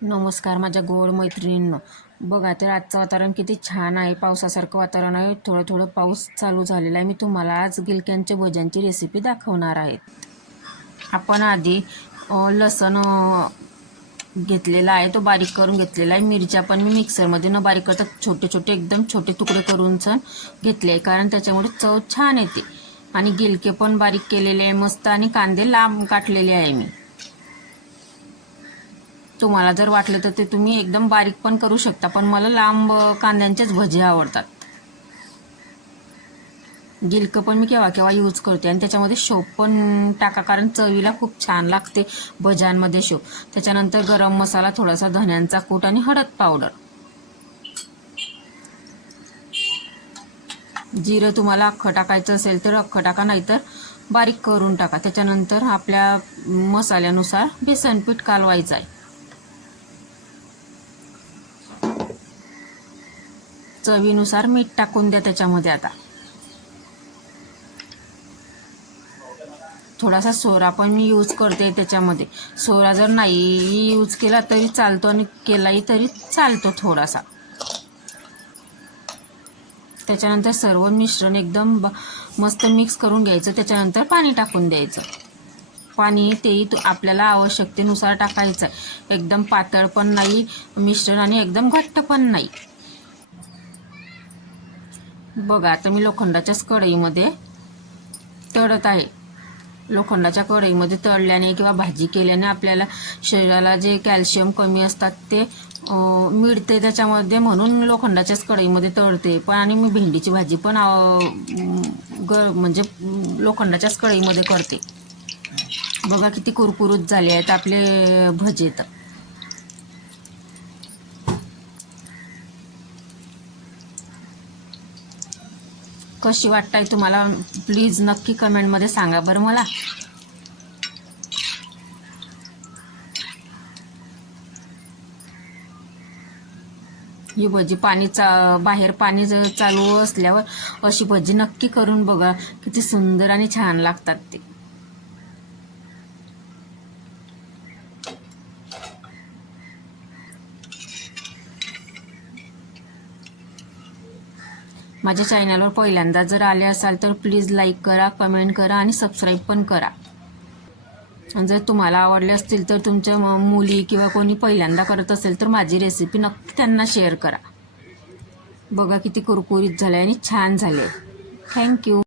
नमस्कार माझ्या गोड मैत्रिणींनो. बघा तर आजचं वातावरण किती छान आहे. पावसासारखं वातावरण आहे. थोडं थोडं पाऊस चालू झालेला आहे. मी तुम्हाला आज गिलक्यांच्या भज्यांची रेसिपी दाखवणार आहे. आपण आधी लसूण घेतलेला आहे, तो बारीक करून घेतलेला आहे. मिरच्या पण मी मिक्सरमध्ये न बारीक करता छोटे छोटे एकदम छोटे तुकडे करून घेतले आहे, कारण त्याच्यामुळे चव छान येते. आणि गिलके पण बारीक केलेले आहे मस्त, आणि कांदे लांब काटलेले आहे मी. तुम्हाला जर वाटलं तर ते तुम्ही एकदम बारीक पण करू शकता, पण मला लांब कांद्यांचेच भजे आवडतात. गिलकं पण मी केव्हा केव्हा यूज करते, आणि त्याच्यामध्ये शोप पण टाका, कारण चवीला खूप छान लागते भज्यांमध्ये शोप. त्याच्यानंतर गरम मसाला, थोडासा धन्यांचा कूट आणि हळद पावडर. जिरं तुम्हाला अख्खं टाकायचं असेल तर अख्खं टाका, नाहीतर बारीक करून टाका. त्याच्यानंतर आपल्या मसाल्यानुसार बेसन पीठ कालवायचं आहे. चवीनुसार मीठ टाकून द्या त्याच्यामध्ये. आता थोडासा सोडा पण मी यूज करते त्याच्यामध्ये. सोडा जर नाही यूज केला तरी चालतो, आणि केलाही तरी चालतो थोडासा. त्याच्यानंतर सर्व मिश्रण एकदम मस्त मिक्स करून घ्यायचं. त्याच्यानंतर पाणी टाकून द्यायचं. पाणी तेही आपल्याला आवश्यकतेनुसार टाकायचं. एकदम पातळ पण नाही मिश्रण, आणि एकदम घट्ट पण नाही. बघा आता मी लोखंडाच्याच कढईमध्ये तळत आहे. लोखंडाच्या कढईमध्ये तळल्याने किंवा भाजी केल्याने आपल्याला शरीराला जे कॅल्शियम कमी असतात ते मिळते त्याच्यामध्ये, म्हणून लोखंडाच्याच कढईमध्ये तळते. पण आणि मी भेंडीची भाजी पण म्हणजे लोखंडाच्याच कढईमध्ये करते. बघा किती कुरकुरीत झाले आहेत आपले भजे. तर कशी वाटताय तुम्हाला, प्लीज नक्की कमेंटमध्ये सांगा बरं मला. ही भजी बाहेर पाणी चालू असल्यावर अशी भजी नक्की करून बघा, किती सुंदर आणि छान लागतात ते. माझ्या चॅनलवर पहिल्यांदा जर आले असाल तर प्लीज लाईक करा, कमेंट करा आणि सबस्क्राईब पण करा. आणि जर तुम्हाला आवडले असतील तर तुमच्या मुली किंवा कोणी पहिल्यांदा करत असेल तर माझी रेसिपी नक्की त्यांना शेअर करा. बघा किती कुरकुरीत झाले आणि छान झाले. थँक्यू.